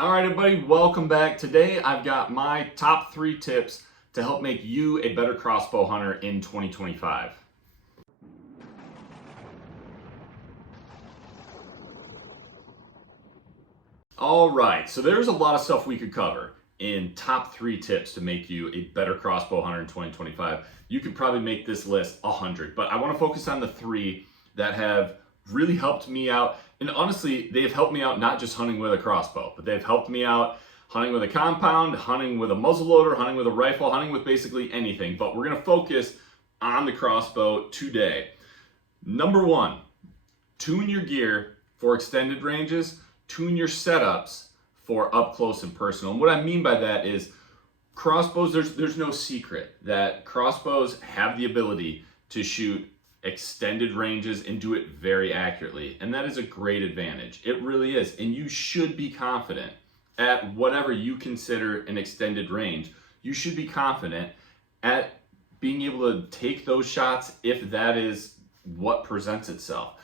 All right, everybody, welcome back. Today I've got my top 3 tips to help make you a better crossbow hunter in 2025. All right, so there's a lot of stuff we could cover in top 3 tips to make you a better crossbow hunter in 2025. You could probably make this list 100, but I want to focus on the 3 that have really helped me out. And honestly, they've helped me out not just hunting with a crossbow, but they've helped me out hunting with a compound, hunting with a muzzleloader, hunting with a rifle, hunting with basically anything. But we're going to focus on the crossbow today. Number 1, tune your gear for extended ranges, tune your setups for up close and personal. And what I mean by that is crossbows, there's no secret that crossbows have the ability to shoot extended ranges and do it very accurately. And that is a great advantage. It really is. And you should be confident at whatever you consider an extended range. You should be confident at being able to take those shots if that is what presents itself.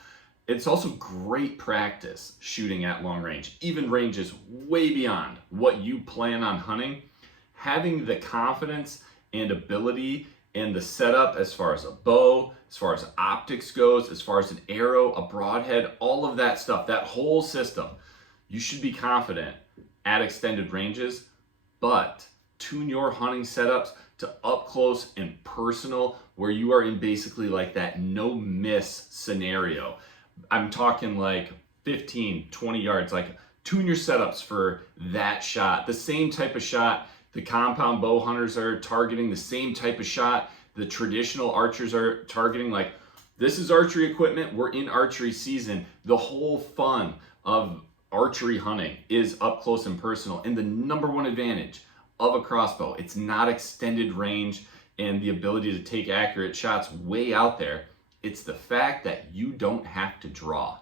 It's also great practice shooting at long range, even ranges way beyond what you plan on hunting. Having the confidence and ability and the setup as far as a bow, as far as optics goes, as far as an arrow, a broadhead, all of that stuff, that whole system, you should be confident at extended ranges, but tune your hunting setups to up close and personal where you are in basically like that no miss scenario. I'm talking like 15, 20 yards, like tune your setups for that shot. The same type of shot the compound bow hunters are targeting, the same type of shot the traditional archers are targeting. Like, this is archery equipment. We're in archery season. The whole fun of archery hunting is up close and personal. And the number one advantage of a crossbow, it's not extended range and the ability to take accurate shots way out there. It's the fact that you don't have to draw.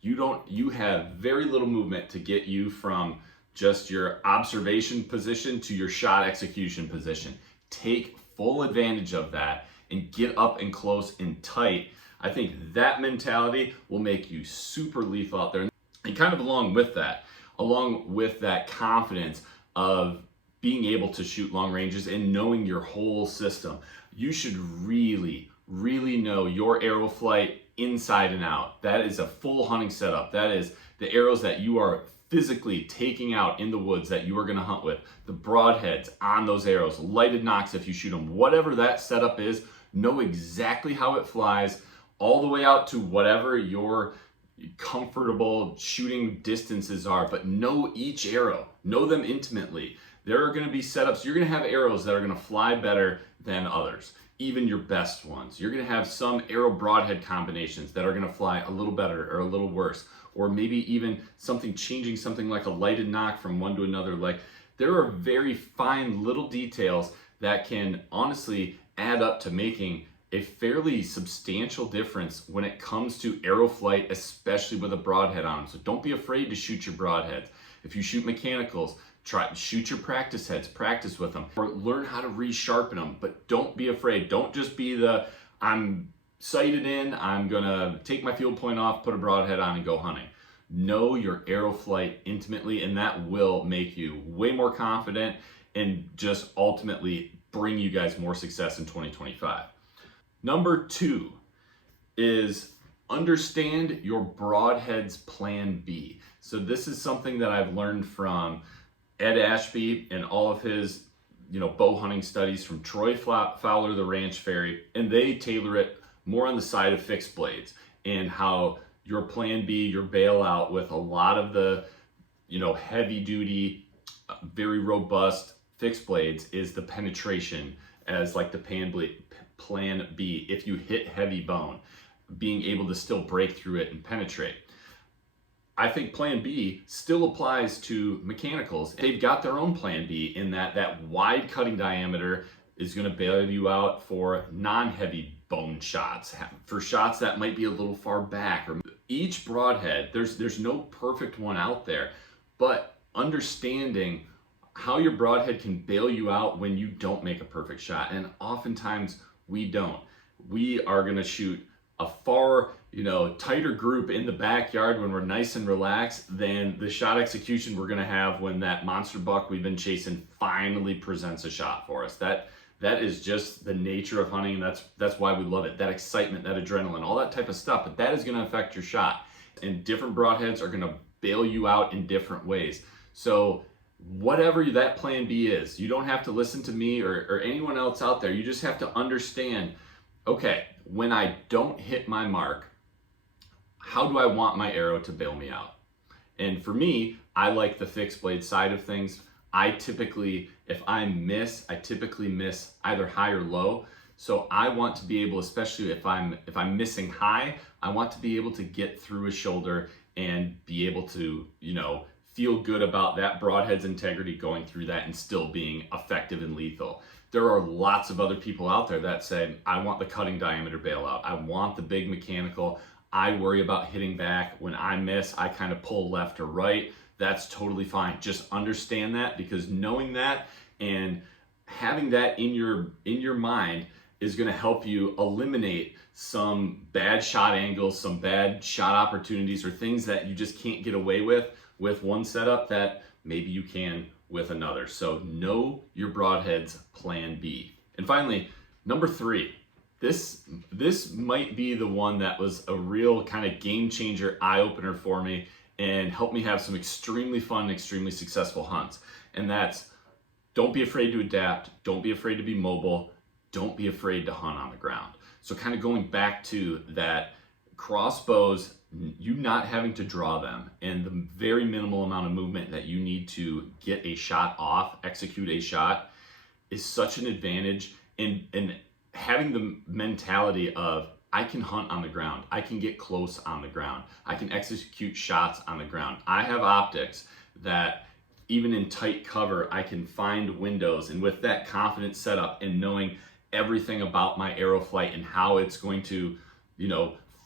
You have very little movement to get you from just your observation position to your shot execution position. Take full advantage of that and get up and close and tight. I think that mentality will make you super lethal out there. And kind of along with that confidence of being able to shoot long ranges and knowing your whole system, you should really know your arrow flight inside and out. That is a full hunting setup. That is the arrows that you are physically taking out in the woods that you are going to hunt with, the broadheads on those arrows, lighted nocks if you shoot them, whatever that setup is, know exactly how it flies all the way out to whatever your comfortable shooting distances are, but know each arrow, know them intimately. There are going to be setups, you're going to have arrows that are going to fly better than others, even your best ones. You're going to have some arrow broadhead combinations that are going to fly a little better or a little worse, or maybe even changing something like a lighted nock from one to another. Like, there are very fine little details that can honestly add up to making a fairly substantial difference when it comes to arrow flight, especially with a broadhead on them. So don't be afraid to shoot your broadheads. If you shoot mechanicals, shoot your practice heads, practice with them, or learn how to resharpen them, but don't be afraid. Don't just be I'm sighted in, I'm gonna take my field point off, put a broadhead on and go hunting. Know your arrow flight intimately, and that will make you way more confident and just ultimately bring you guys more success in 2025. Number 2 is understand your broadhead's plan B. So this is something that I've learned from Ed Ashby and all of his bow hunting studies, from Troy Fowler, the Ranch Fairy, and they tailor it more on the side of fixed blades and how your plan B, your bailout with a lot of the heavy duty, very robust fixed blades is the penetration as like the plan B. If you hit heavy bone, being able to still break through it and penetrate. I think plan B still applies to mechanicals. They've got their own plan B in that wide cutting diameter is going to bail you out for non-heavy bone shots, for shots that might be a little far back. Or each broadhead, there's no perfect one out there, but understanding how your broadhead can bail you out when you don't make a perfect shot. And oftentimes we don't. We are going to shoot a far, tighter group in the backyard when we're nice and relaxed than the shot execution we're gonna have when that monster buck we've been chasing finally presents a shot for us. That is just the nature of hunting, and that's why we love it. That excitement, that adrenaline, all that type of stuff, but that is gonna affect your shot. And different broadheads are gonna bail you out in different ways. So whatever that plan B is, you don't have to listen to me or anyone else out there. You just have to understand, okay, when I don't hit my mark, how do I want my arrow to bail me out? And for me, I like the fixed blade side of things. I typically, if I typically miss either high or low. So I want to be able, especially if I'm missing high, I want to be able to get through a shoulder and be able to, feel good about that broadhead's integrity going through that and still being effective and lethal. There are lots of other people out there that say, I want the cutting diameter bailout. I want the big mechanical. I worry about hitting back. When I miss, I kind of pull left or right. That's totally fine. Just understand that, because knowing that and having that in your mind is going to help you eliminate some bad shot angles, some bad shot opportunities, or things that you just can't get away with one setup that maybe you can with another. So know your broadhead's plan B. And finally, number 3. This might be the one that was a real kind of game changer, eye opener for me, and helped me have some extremely fun, extremely successful hunts. And that's, don't be afraid to adapt. Don't be afraid to be mobile. Don't be afraid to hunt on the ground. So kind of going back to that, crossbows, you not having to draw them, and the very minimal amount of movement that you need to get a shot off, execute a shot, is such an advantage. And having the mentality of, I can hunt on the ground, I can get close on the ground, I can execute shots on the ground. I have optics that even in tight cover, I can find windows, and with that confident setup and knowing everything about my arrow flight and how it's going to,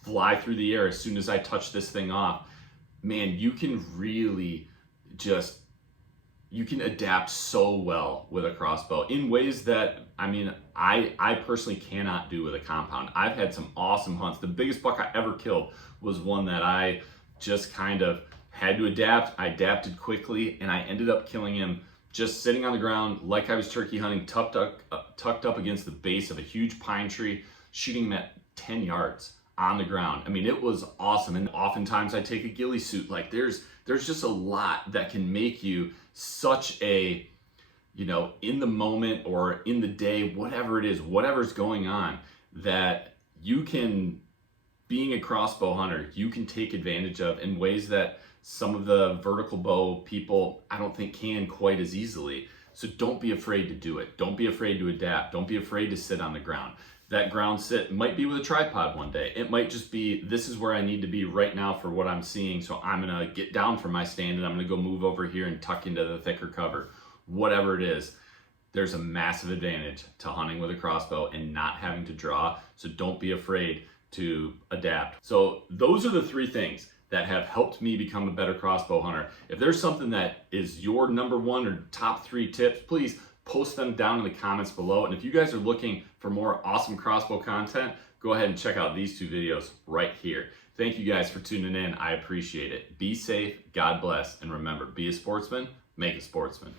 fly through the air as soon as I touch this thing off, man, you can really you can adapt so well with a crossbow in ways that, I personally cannot do with a compound. I've had some awesome hunts. The biggest buck I ever killed was one that I just kind of had to adapt. I adapted quickly, and I ended up killing him just sitting on the ground like I was turkey hunting, tucked up against the base of a huge pine tree, shooting him at 10 yards on the ground. It was awesome. And oftentimes I take a ghillie suit. Like there's just a lot that can make you such a, in the moment or in the day, whatever it is, whatever's going on, that you can, being a crossbow hunter, you can take advantage of in ways that some of the vertical bow people, I don't think, can quite as easily. So don't be afraid to do it. Don't be afraid to adapt. Don't be afraid to sit on the ground. That ground sit might be with a tripod one day. It might just be, this is where I need to be right now for what I'm seeing. So I'm gonna get down from my stand and I'm gonna go move over here and tuck into the thicker cover. Whatever it is, there's a massive advantage to hunting with a crossbow and not having to draw. So don't be afraid to adapt. So those are the 3 things that have helped me become a better crossbow hunter. If there's something that is your number 1 or top 3 tips, please post them down in the comments below. And if you guys are looking for more awesome crossbow content, go ahead and check out these 2 videos right here. Thank you guys for tuning in. I appreciate it. Be safe, God bless, and remember, be a sportsman, make a sportsman.